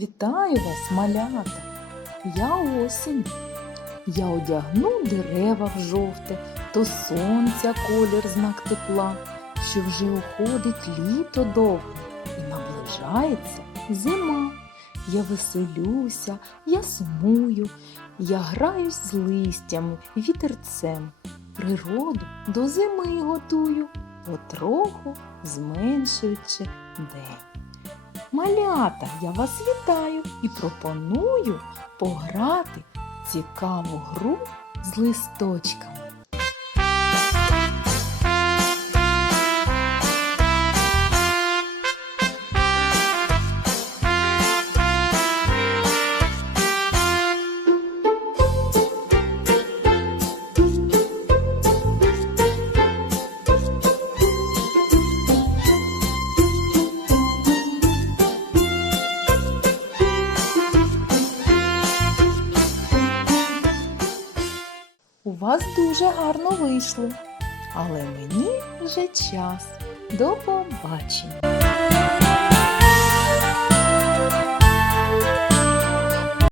Вітаю вас, малята! Я осінь. Я одягну дерева в жовте, то сонця колір знак тепла, що вже уходить літо довге і наближається зима. Я веселюся, я сумую, я граюсь з листями, вітерцем. Природу до зими готую, потроху зменшуючи день. Малята, я вас вітаю і пропоную пограти цікаву гру з листочками. У вас дуже гарно вийшло, але мені вже час. До побачення!